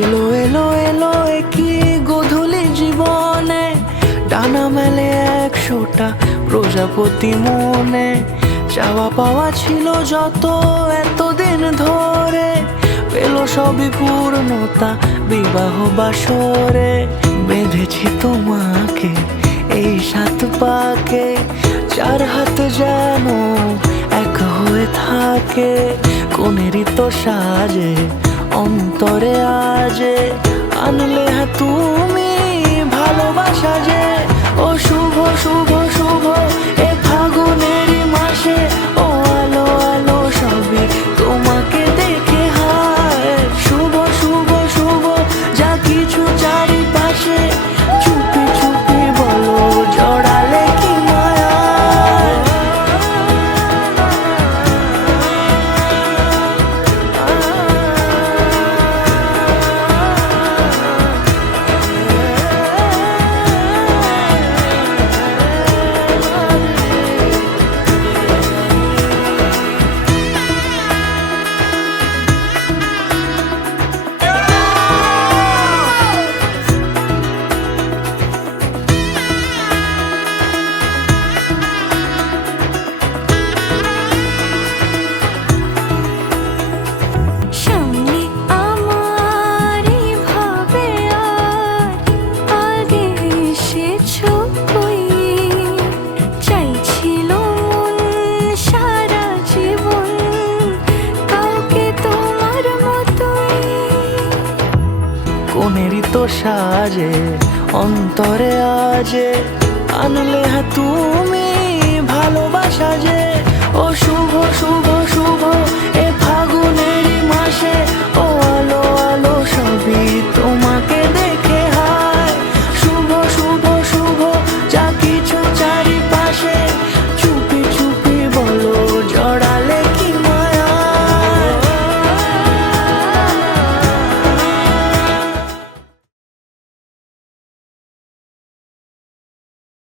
এলো এলো এলো কি গোধূলি জীবনে, ডানা মেলে 100টা প্রজাপতি মনে। চাওয়া পাওয়া ছিল যত এতদিন ধরে, পেল সবই পূর্ণতা বিবাহ বাসরে। বেঁধেছি তোমাকে এই 7 পাকে, 4 হাত যেন এক হয়ে থাকে। কোনেরই তো সাজে অন্তরে আজে, আনলে তুমি ভালোবাসা যে। ও শুভ শুভ শুভ এ ফাগুনেরই মাসে, ও আলো আলো সবই তোমাকে দেখে হায়। শুভ শুভ শুভ যা কিছু চারিপাশে, চুপি চুপি বলো জড়ালে কি মায়া। কোনেরই তো সাজে অন্তরে আজে, আনলে তুমি